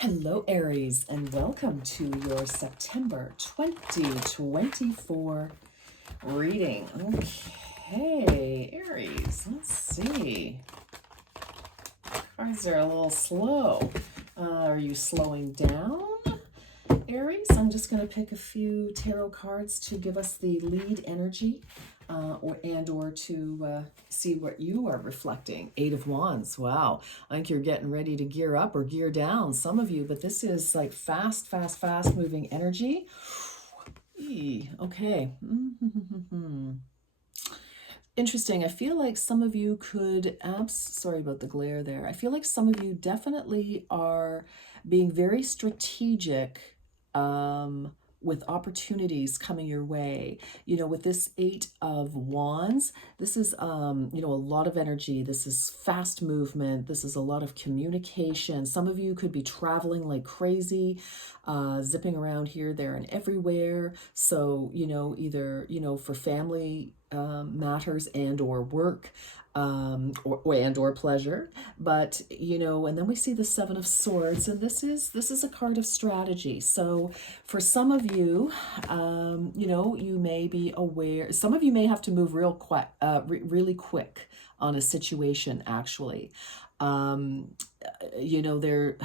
Hello, Aries, and welcome to your September 2024 reading. Okay, Aries, let's see. Cards are a little slow. Are you slowing down, Aries? I'm just going to pick a few tarot cards to give us the lead energy or to see what you are reflecting. 8 of Wands. Wow. I think you're getting ready to gear up or gear down, some of you, but this is like fast moving energy. Okay. Interesting. I feel like some of you could, sorry about the glare there. I feel like some of you definitely are being very strategic with opportunities coming your way. You know, with this 8 of Wands, this is, you know, a lot of energy. This is fast movement. This is a lot of communication. Some of you could be traveling like crazy, zipping around here, there, and everywhere. So, you know, either, you know, for family matters and or work, or pleasure, but you know, and then we see the 7 of Swords, and this is a card of strategy. So for some of you, you know, you may be aware, some of you may have to move really quick on a situation, actually. You know, there,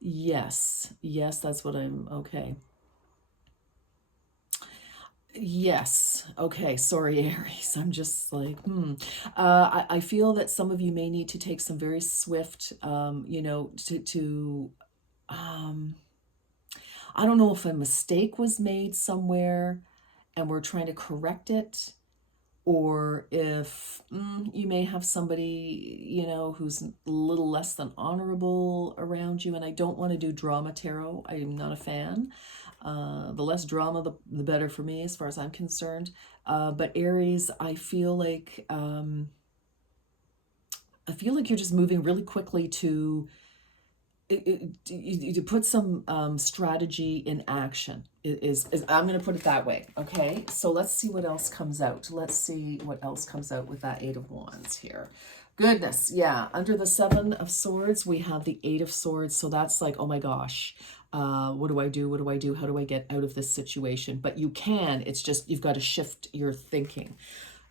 yes, that's what I'm, okay. Yes. Okay. Sorry, Aries. I'm just like, I feel that some of you may need to take some very swift, you know, I don't know if a mistake was made somewhere and we're trying to correct it, or if you may have somebody, you know, who's a little less than honorable around you. And I don't want to do drama tarot. I am not a fan. The less drama, the better for me, as far as I'm concerned. But Aries, I feel like you're just moving really quickly to put some strategy in action. Is I'm going to put it that way. Okay, so let's see what else comes out. Let's see what else comes out with that 8 of Wands here. Goodness, yeah. Under the 7 of Swords, we have the 8 of Swords. So that's like, oh my gosh. What do I do? What do I do? How do I get out of this situation? But you can. It's just you've got to shift your thinking.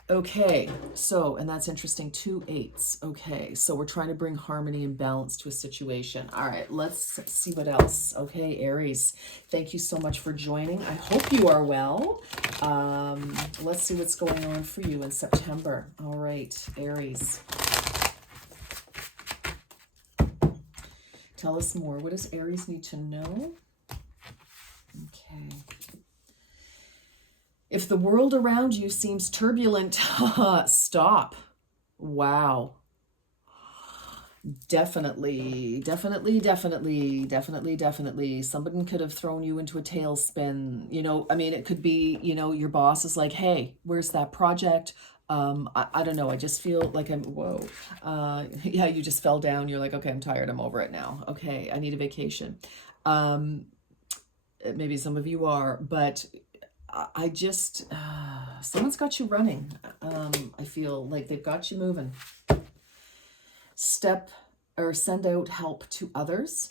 Okay, so, and that's interesting, 2 8s. Okay, so we're trying to bring harmony and balance to a situation. All right, let's see what else. Okay, Aries, thank you so much for joining. I hope you are well. Let's see what's going on for you in September. All right, Aries. Tell us more. What does Aries need to know? Okay. If the world around you seems turbulent, stop. Wow. Definitely. Somebody could have thrown you into a tailspin. You know, I mean, it could be, you know, your boss is like, hey, where's that project? I don't know. I just feel like whoa. Yeah, you just fell down. You're like, okay, I'm tired. I'm over it now. Okay, I need a vacation. Maybe some of you are, but I just, someone's got you running. I feel like they've got you moving. Send out help to others.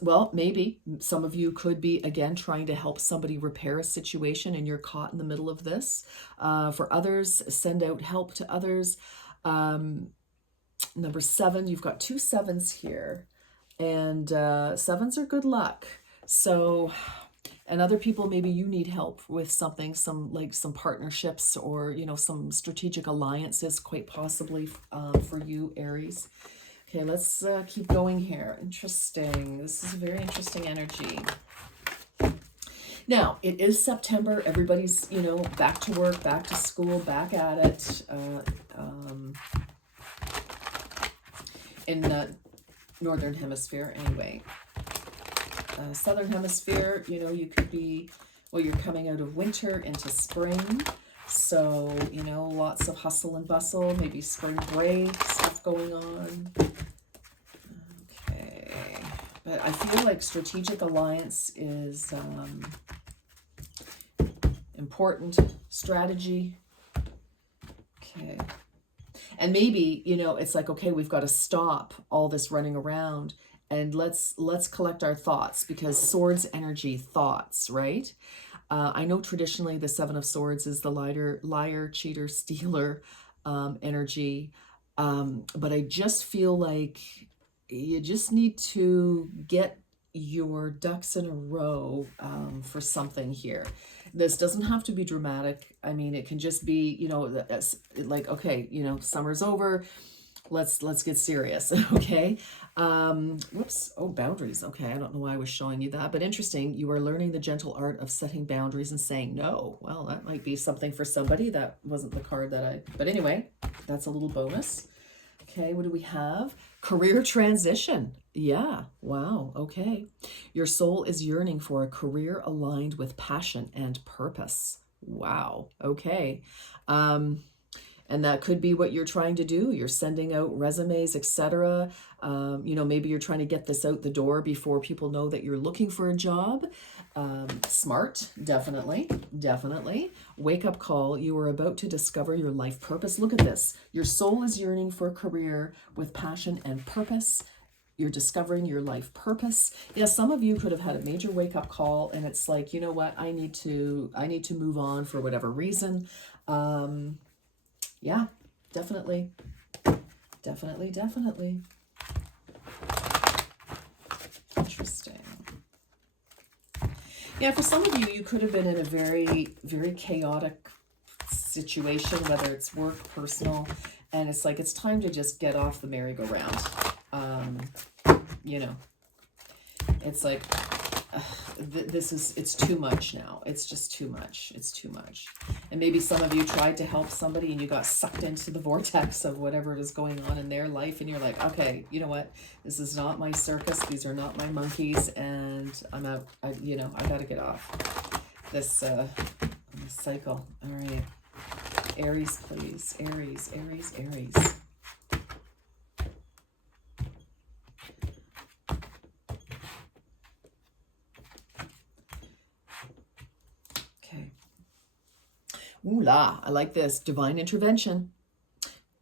Well, maybe some of you could be, again, trying to help somebody repair a situation and you're caught in the middle of this. For others, send out help to others. Number 7, you've got 2 7s here, and 7s are good luck. So, and other people, maybe you need help with something, some partnerships, or, you know, some strategic alliances, quite possibly for you, Aries. Okay, let's keep going here. Interesting. This is a very interesting energy. Now, it is September. Everybody's, you know, back to work, back to school, back at it. In the Northern Hemisphere, anyway. Southern Hemisphere, you know, you could be, well, you're coming out of winter into spring. So, you know, lots of hustle and bustle, maybe spring break stuff going on. Okay. But I feel like strategic alliance is important. Strategy. Okay. And maybe, you know, it's like, okay, we've got to stop all this running around and let's collect our thoughts, because swords energy, thoughts, right? I know traditionally the Seven of Swords is the liar, cheater, stealer energy. But I just feel like you just need to get your ducks in a row for something here. This doesn't have to be dramatic. I mean, it can just be, you know, like, okay, you know, summer's over. Let's get serious. Okay. Whoops. Oh, boundaries. Okay. I don't know why I was showing you that, but interesting. You are learning the gentle art of setting boundaries and saying no. Well, that might be something for somebody. That wasn't the card that but anyway, that's a little bonus. Okay. What do we have? Career transition. Yeah. Wow. Okay. Your soul is yearning for a career aligned with passion and purpose. Wow. Okay. And that could be what you're trying to do. You're sending out resumes, etc. You know, maybe you're trying to get this out the door before people know that you're looking for a job. Smart, definitely, definitely. Wake up call. You are about to discover your life purpose. Look at this. Your soul is yearning for a career with passion and purpose. You're discovering your life purpose. Yeah, some of you could have had a major wake up call, and it's like, you know what? I need to move on for whatever reason. Yeah, definitely. Definitely, definitely. Interesting. Yeah, for some of you, you could have been in a very, very chaotic situation, whether it's work, personal, and it's like, it's time to just get off the merry-go-round. You know, it's like, it's too much now. It's just too much. It's too much. And maybe some of you tried to help somebody and you got sucked into the vortex of whatever is going on in their life, and you're like, okay, you know what? This is not my circus. These are not my monkeys, and I'm out. You know, I got to get off this cycle. All right. Aries, please. Aries, Aries, Aries. Ooh la, I like this. Divine intervention.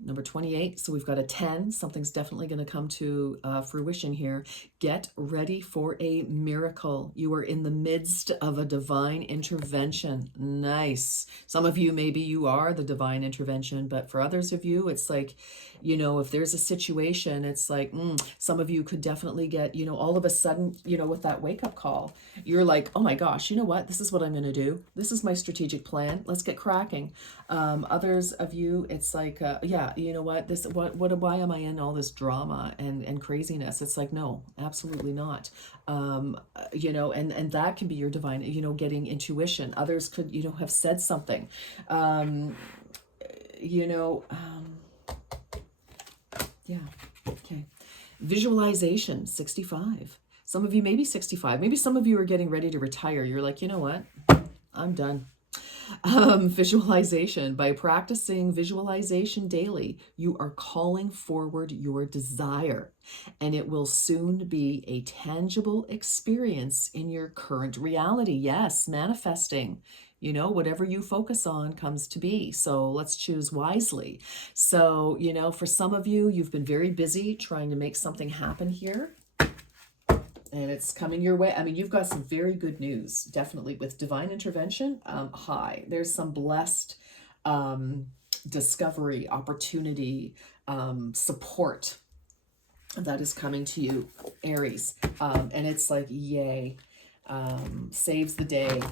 Number 28. So we've got a 10. Something's definitely going to come to fruition here. Get ready for a miracle. You are in the midst of a divine intervention. Nice. Some of you, maybe you are the divine intervention, but for others of you, it's like, you know, if there's a situation, it's like, some of you could definitely get, you know, all of a sudden, you know, with that wake up call, you're like, oh my gosh, you know what? This is what I'm going to do. This is my strategic plan. Let's get cracking. Others of you, it's like, yeah, you know what, why am I in all this drama and craziness? It's like, no, absolutely not. You know, and that can be your divine, you know, getting intuition. Others could, you know, have said something, you know, yeah. Okay. Visualization, 65. Some of you, maybe 65, maybe some of you are getting ready to retire. You're like, you know what, I'm done. Visualization. By practicing visualization daily, you are calling forward your desire, and it will soon be a tangible experience in your current reality. Yes, manifesting. You know, whatever you focus on comes to be. So let's choose wisely. So, you know, for some of you, you've been very busy trying to make something happen here, and it's coming your way. I mean, you've got some very good news, definitely, with divine intervention. Hi, there's some blessed discovery, opportunity, support that is coming to you, Aries. And it's like, yay, saves the day.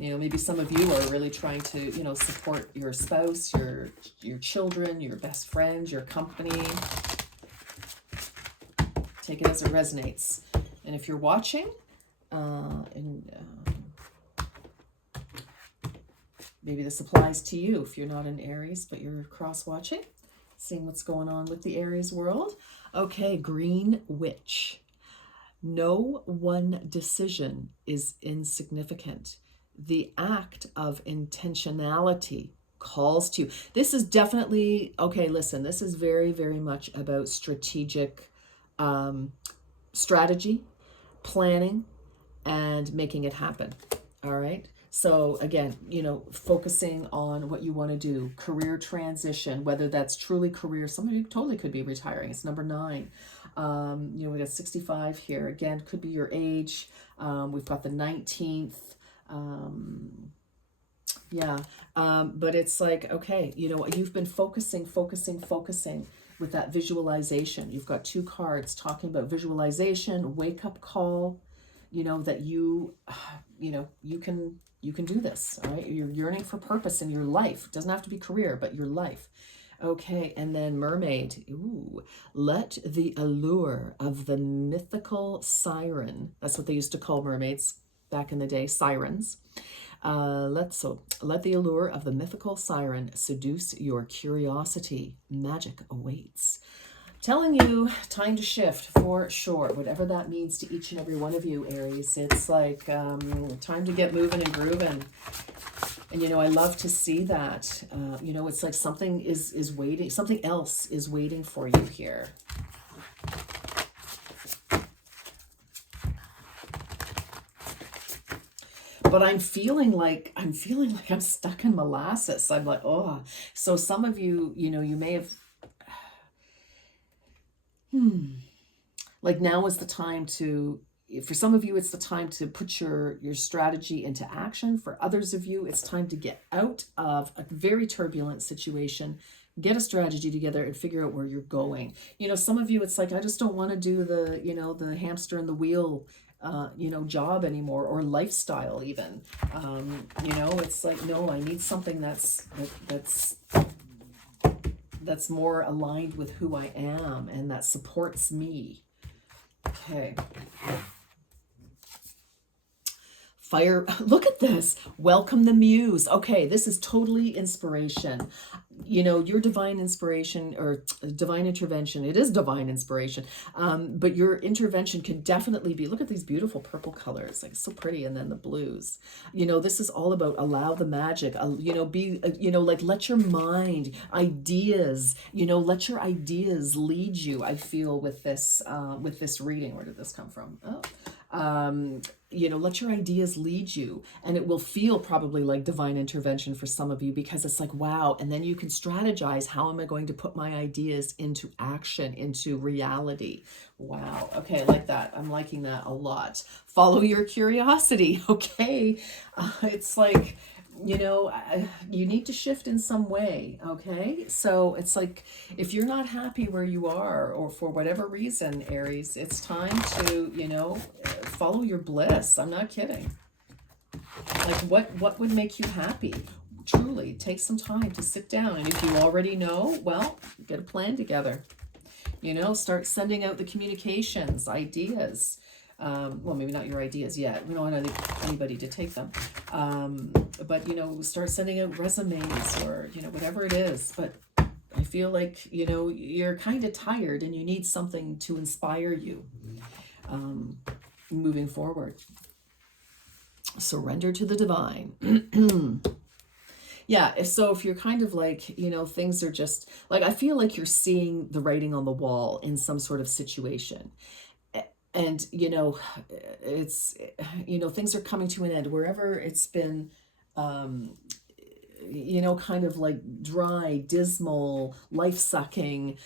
You know, maybe some of you are really trying to, you know, support your spouse, your children, your best friend, your company. Take it as it resonates. And if you're watching, maybe this applies to you if you're not an Aries, but you're cross-watching, seeing what's going on with the Aries world. Okay, Green Witch. No one decision is insignificant. The act of intentionality calls to you. This is definitely, okay, listen, this is very, very much about strategic strategy, planning, and making it happen. All right. So again, focusing on what you want to do, career transition, whether that's truly career, some of you totally could be retiring. It's number 9. We got 65 here. Again, could be your age. We've got the 19th. But it's like, okay, you've been focusing with that visualization. You've got 2 cards talking about visualization, wake up call, that you can do this, all right? You're yearning for purpose in your life. It doesn't have to be career, but your life. Okay, and then mermaid. Ooh, let the allure of the mythical siren, that's what they used to call mermaids back in the day, sirens. Let the allure of the mythical siren seduce your curiosity. Magic awaits. Telling you, time to shift for sure, whatever that means to each and every one of you, Aries. It's like time to get moving and grooving. And, I love to see that. It's like something is waiting, something else is waiting for you here. But I'm feeling like I'm stuck in molasses. I'm like, oh. So some of you, you may have, like now is the time to, for some of you, it's the time to put your strategy into action. For others of you, it's time to get out of a very turbulent situation, get a strategy together and figure out where you're going. Some of you, it's like, I just don't want to do the, the hamster in the wheel job anymore, or lifestyle even. It's like, no, I need something that's more aligned with who I am and that supports me. Okay. Fire, look at this. Welcome the muse. Okay, this is totally inspiration. Your divine inspiration or divine intervention, it is divine inspiration, but your intervention can definitely be, look at these beautiful purple colors, like so pretty, and then the blues. This is all about allow the magic, like let your mind, ideas, let your ideas lead you. I feel with this reading. Where did this come from? Let your ideas lead you, and it will feel probably like divine intervention for some of you, because it's like, wow. And then you can strategize, how am I going to put my ideas into action, into reality? Wow. Okay, I like that. I'm liking that a lot. Follow your curiosity. Okay. It's like, you need to shift in some way. Okay. So it's like, if you're not happy where you are, or for whatever reason, Aries, it's time to, follow your bliss. I'm not kidding. Like what would make you happy? Truly take some time to sit down. And if you already know, well, get a plan together, start sending out the communications, ideas. Well, maybe not your ideas yet. We don't want anybody to take them. But, start sending out resumes, or, whatever it is. But I feel like, you're kind of tired and you need something to inspire you moving forward. Surrender to the divine. Yeah, so if you're kind of like, things are just like, I feel like you're seeing the writing on the wall in some sort of situation. And, it's, things are coming to an end wherever it's been, kind of like dry, dismal, life-sucking,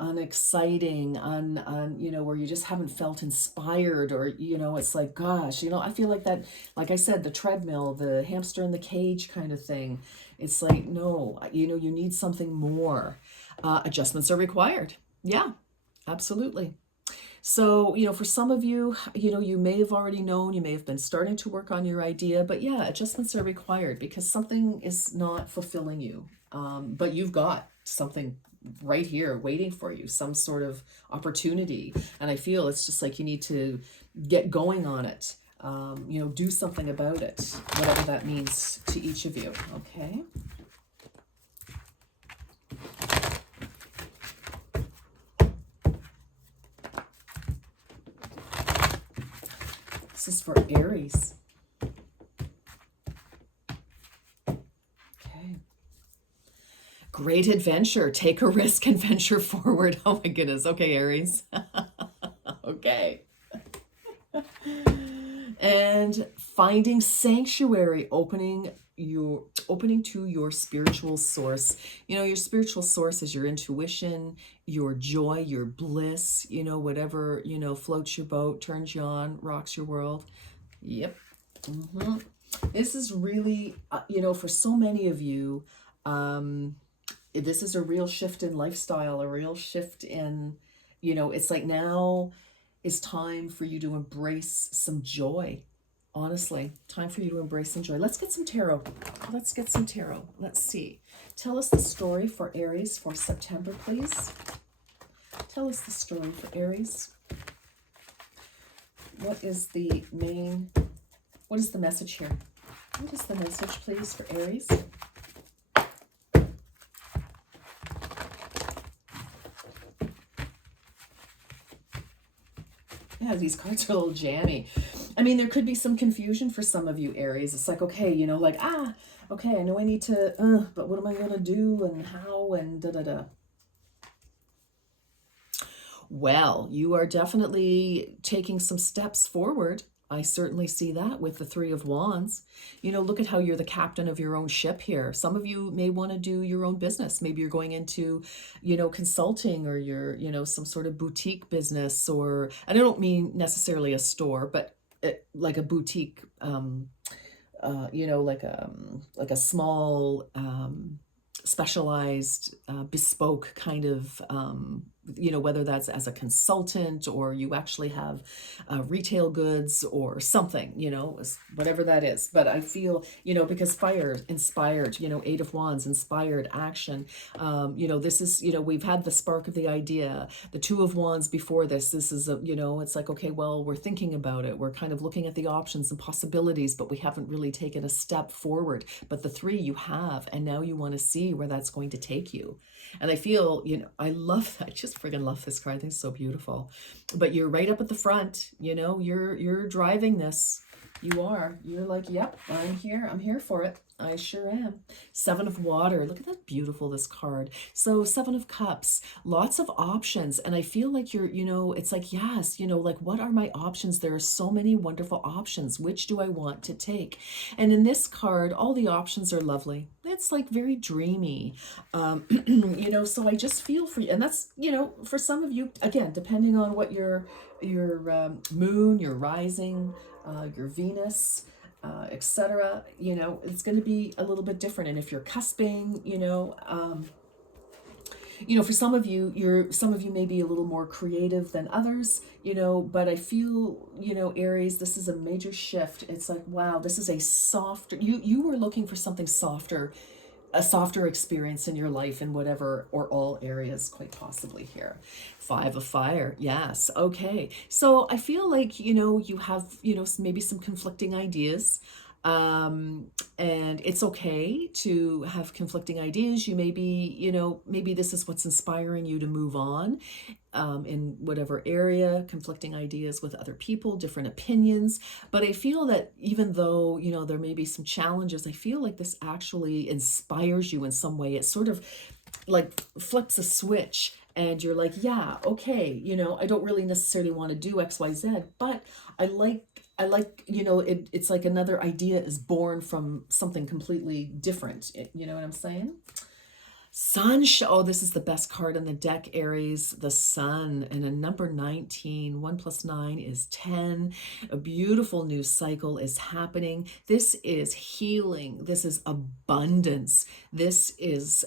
unexciting, where you just haven't felt inspired, or, it's like, gosh, I feel like that, like I said, the treadmill, the hamster in the cage kind of thing. It's like, no, you need something more. Adjustments are required. Yeah. Absolutely. So, for some of you, you may have already known, you may have been starting to work on your idea, but yeah, adjustments are required because something is not fulfilling you. But you've got something right here waiting for you, some sort of opportunity. And I feel it's just like you need to get going on it, do something about it, whatever that means to each of you. Okay. This is for Aries. Okay. Great adventure. Take a risk and venture forward. Oh my goodness. Okay, Aries. Okay. And finding sanctuary, opening to your spiritual source. Your spiritual source is your intuition, your joy, your bliss, whatever, floats your boat, turns you on, rocks your world. Yep. This is really, for so many of you, this is a real shift in lifestyle, a real shift in, it's like now is time for you to embrace some joy. Honestly, time for you to embrace some joy. Let's get some tarot. Let's get some tarot. Let's see. Tell us the story for Aries for September, please. Tell us the story for Aries. What is the message here? What is the message, please, for Aries? Yeah, these cards are a little jammy. I mean, there could be some confusion for some of you, Aries. It's like, okay, okay, I know I need to, but what am I going to do and how and da-da-da. Well, you are definitely taking some steps forward. I certainly see that with the Three of Wands. Look at how you're the captain of your own ship here. Some of you may want to do your own business. Maybe you're going into, consulting, or you're, some sort of boutique business, and I don't mean necessarily a store, but like a boutique, like a small, specialized, bespoke kind of, whether that's as a consultant or you actually have retail goods or something, whatever that is. But I feel, because fire inspired, Eight of Wands, inspired action. This is, we've had the spark of the idea. The Two of Wands before this is, it's like, okay, well, we're thinking about it. We're kind of looking at the options and possibilities, but we haven't really taken a step forward. But the three you have, and now you want to see where that's going to take you. And I feel, I just friggin' love this card. I think it's so beautiful. But you're right up at the front, you're driving this. You're like, yep, I'm here for it. I sure am. Seven of Water. Look at that beautiful, this card. So Seven of Cups, lots of options. And I feel like you're, it's like, yes, like, what are my options? There are so many wonderful options. Which do I want to take? And in this card, all the options are lovely. It's like very dreamy. So I just feel for you. And that's, for some of you, again, depending on what your moon, your rising, your Venus, etc. It's going to be a little bit different. And if you're cusping, for some of you may be a little more creative than others, but I feel, Aries, this is a major shift. It's like, wow, this is a softer, you were looking for something softer, a softer experience in your life in whatever or all areas, quite possibly here. Five of Fire. Yes. Okay. So I feel like, you have, maybe some conflicting ideas. And it's okay to have conflicting ideas. You may be, maybe this is what's inspiring you to move on, in whatever area, conflicting ideas with other people, different opinions. But I feel that even though, there may be some challenges, I feel like this actually inspires you in some way. It sort of like flips a switch and you're like, yeah, okay, I don't really necessarily want to do XYZ, but I like, it's like another idea is born from something completely different. You know what I'm saying? Oh, this is the best card in the deck, Aries, the Sun, and a number 19. 1 plus 9 is 10. A beautiful new cycle is happening. This is healing. This is abundance. This is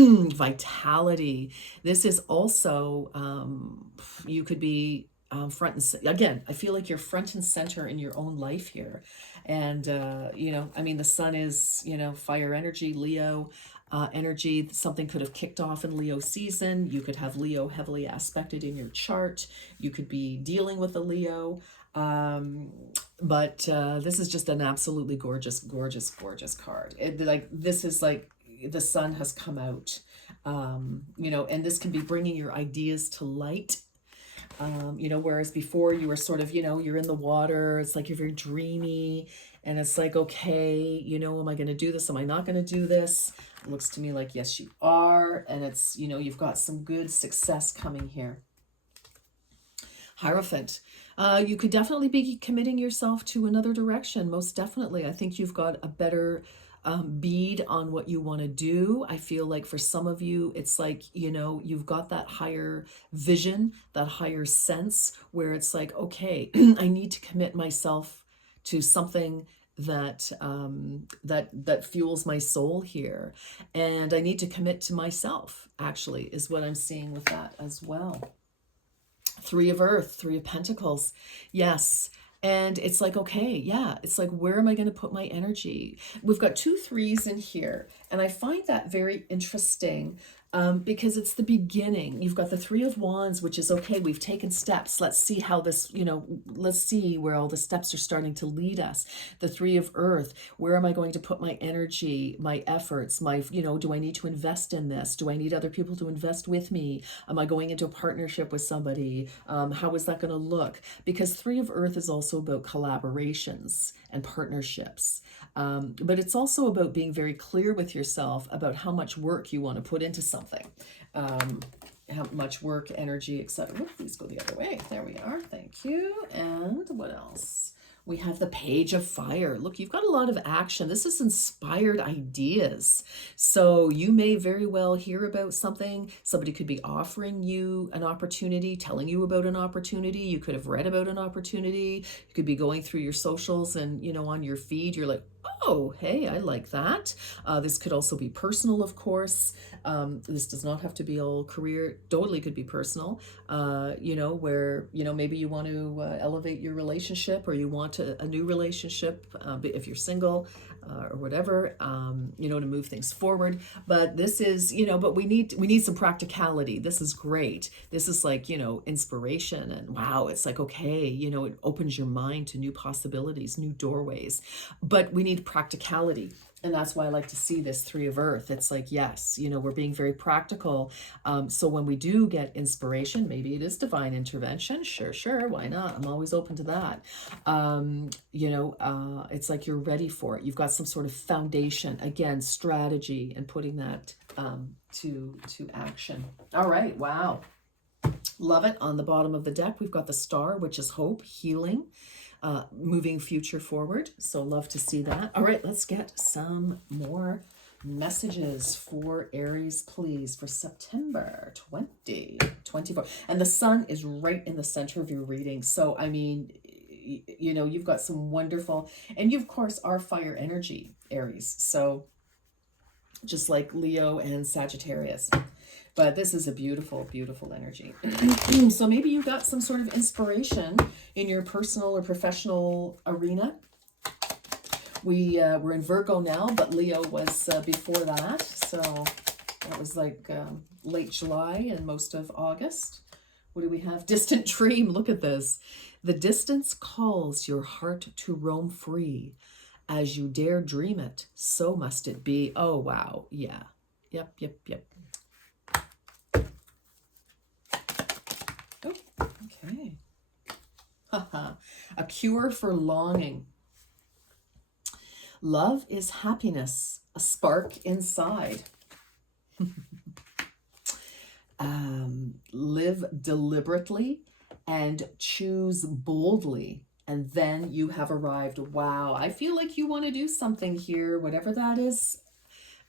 vitality. This is also, you could be front and again, I feel like you're front and center in your own life here. And, the Sun is, fire energy, Leo energy. Something could have kicked off in Leo season. You could have Leo heavily aspected in your chart. You could be dealing with a Leo. But this is just an absolutely gorgeous, gorgeous, gorgeous card. This is like the sun has come out, and this can be bringing your ideas to light. Whereas before you were sort of, you're in the water, it's like you're very dreamy, and it's like, okay, am I going to do this? Am I not going to do this? It looks to me like, yes, you are. And it's, you've got some good success coming here. Hierophant. You could definitely be committing yourself to another direction, most definitely. I think you've got a better bead on what you want to do. I feel like for some of you, it's like, you know, you've got that higher vision, that higher sense where it's like, okay, I need to commit myself to something that that fuels my soul here, and I need to commit to myself, actually, is what I'm seeing with that as well. Three of Earth, Three of Pentacles. Yes. And it's like, okay, yeah, it's like, where am I going to put my energy? We've got two threes in here. And I find that very interesting because it's the beginning. You've got the Three of Wands, which is, okay, we've taken steps. Let's see how this, you know, let's see where all the steps are starting to lead us. The Three of Earth, where am I going to put my energy, my efforts, my, you know, do I need to invest in this? Do I need other people to invest with me? Am I going into a partnership with somebody? How is that going to look? Because Three of Earth is also about collaborations and partnerships. But it's also about being very clear with yourself about how much work you want to put into something. How much work, energy, etc. Please go the other way. There we are. Thank you. And what else? We have the Page of Fire. Look, you've got a lot of action. This is inspired ideas. So you may very well hear about something. Somebody could be offering you an opportunity, telling you about an opportunity. You could have read about an opportunity. You could be going through your socials and, you know, on your feed, you're like, oh, hey, I like that. This could also be personal, of course. This does not have to be all career. Totally could be personal, you know, where, you know, maybe you want to elevate your relationship, or you want a new relationship, if you're single, or whatever, you know, to move things forward. But this is, you know, but we need some practicality. This is great. This is like, you know, inspiration, and wow, it's like, okay, you know, it opens your mind to new possibilities, new doorways. But we need practicality. And that's why I like to see this Three of Earth. It's like, yes, you know, we're being very practical. So when we do get inspiration, maybe it is divine intervention. Sure, why not? I'm always open to that. You know, it's like you're ready for it. You've got some sort of foundation, again, strategy, and putting that to action. All right, wow. Love it. On the bottom of the deck, we've got the Star, which is hope, healing, moving future forward. So love to see that. All right, let's get some more messages for Aries, please, for September 2024. And the sun is right in the center of your reading. So, I mean, you know, you've got some wonderful, and you, of course, are fire energy, Aries. So just like Leo and Sagittarius. But this is a beautiful, beautiful energy. So maybe you got some sort of inspiration in your personal or professional arena. We're in Virgo now, but Leo was before that. So that was like late July and most of August. What do we have? Distant dream. Look at this. The distance calls your heart to roam free. As you dare dream it, so must it be. Oh, wow. Yeah. Yep. Oh, okay. A cure for longing. Love is happiness, a spark inside. Live deliberately and choose boldly, and then you have arrived. Wow, I feel like you want to do something here, whatever that is,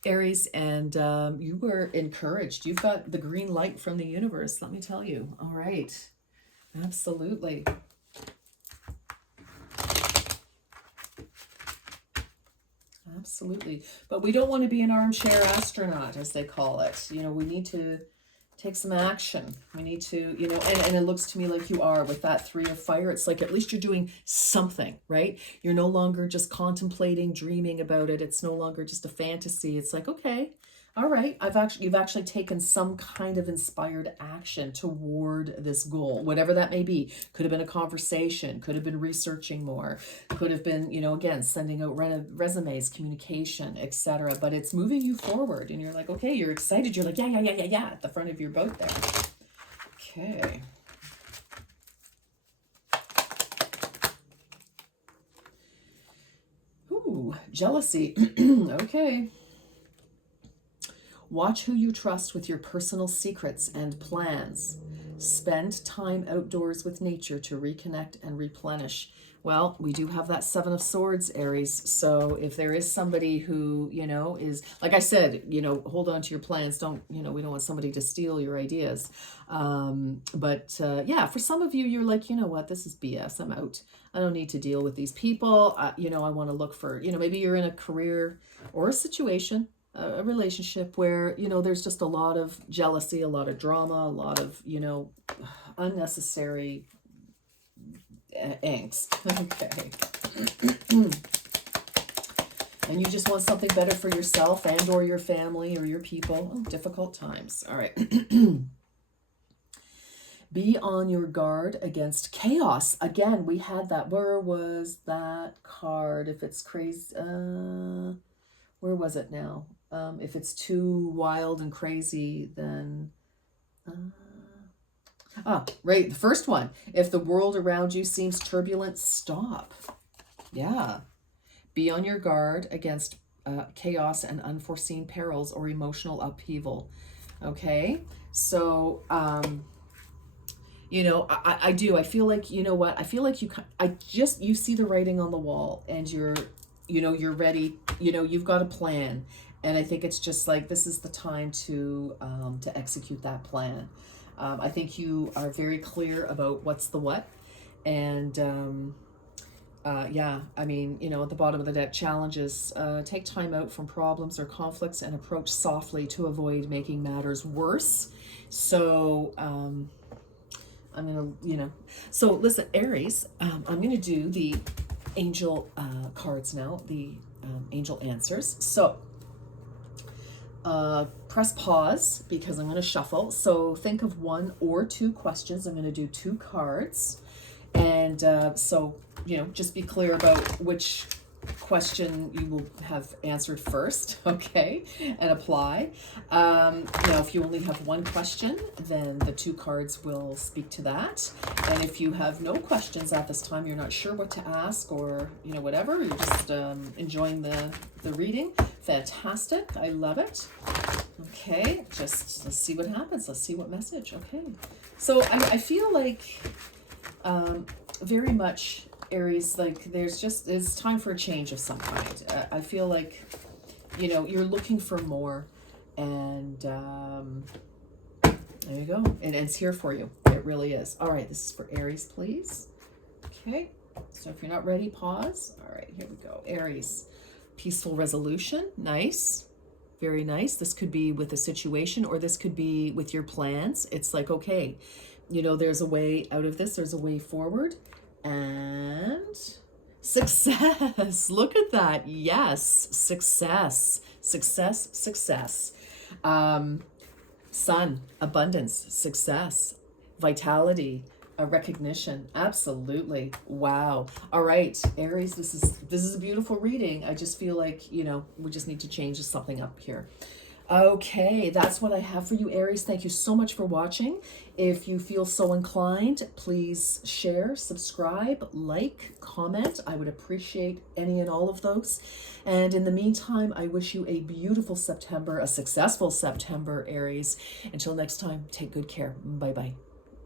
Aries, and you were encouraged. You've got the green light from the universe, let me tell you. All right, absolutely. Absolutely. But we don't want to be an armchair astronaut, as they call it. You know, we need to take some action. We need to, you know, and it looks to me like you are with that Three of Fire. It's like at least you're doing something, right? You're no longer just contemplating, dreaming about it. It's no longer just a fantasy. It's like, okay, all right, you've actually taken some kind of inspired action toward this goal, whatever that may be. Could have been a conversation, could have been researching more, could have been, you know, again, sending out resumes, communication, etc. But it's moving you forward, and you're like, okay, you're excited. You're like, yeah, at the front of your boat there. Okay. Ooh, jealousy. Okay. Watch who you trust with your personal secrets and plans. Spend time outdoors with nature to reconnect and replenish. Well, we do have that Seven of Swords, Aries. So if there is somebody who, is, like I said, hold on to your plans. Don't, we don't want somebody to steal your ideas. Yeah, for some of you, you're like, you know what, this is BS. I'm out. I don't need to deal with these people. I want to look for, maybe you're in a career or a situation, a relationship where, there's just a lot of jealousy, a lot of drama, a lot of, unnecessary angst. Okay. And you just want something better for yourself and or your family or your people. Oh, difficult times. All right. Be on your guard against chaos. Again, we had that. Where was that card? If it's crazy, where was it now? If it's too wild and crazy, then... right, the first one. If the world around you seems turbulent, stop. Yeah. Be on your guard against chaos and unforeseen perils or emotional upheaval. Okay? So, I do. I feel like, what? I feel like you see the writing on the wall and you're ready. You've got a plan. And I think it's just like, this is the time to execute that plan. I think you are very clear about what's the what. And at the bottom of the deck, challenges. Take time out from problems or conflicts and approach softly to avoid making matters worse. So I'm going to, so listen, Aries, I'm going to do the angel cards now, the angel answers. So press pause because I'm going to shuffle. So think of one or two questions. I'm going to do two cards. And just be clear about which question you will have answered first, okay, and apply. If you only have one question, then the two cards will speak to that. And if you have no questions at this time, you're not sure what to ask or, whatever, you're just enjoying the reading, fantastic, I love it. Okay, just let's see what happens. Let's see what message, okay. So I feel like very much, Aries, like it's time for a change of some kind. I feel like, you're looking for more, and there you go. And it's here for you. It really is. All right, this is for Aries, please. Okay, so if you're not ready, pause. All right, here we go. Aries, peaceful resolution. Nice. Very nice. This could be with a situation or this could be with your plans. It's like, okay, there's a way out of this. There's a way forward. And success. Look at that. Yes. Success. Success. Success. Sun. Abundance. Success. Vitality. A recognition. Absolutely. Wow. All right, Aries, this is a beautiful reading. I just feel like, we just need to change something up here. Okay, that's what I have for you, Aries. Thank you so much for watching. If you feel so inclined, please share, subscribe, like, comment. I would appreciate any and all of those. And in the meantime, I wish you a beautiful September, a successful September, Aries. Until next time, take good care. Bye-bye.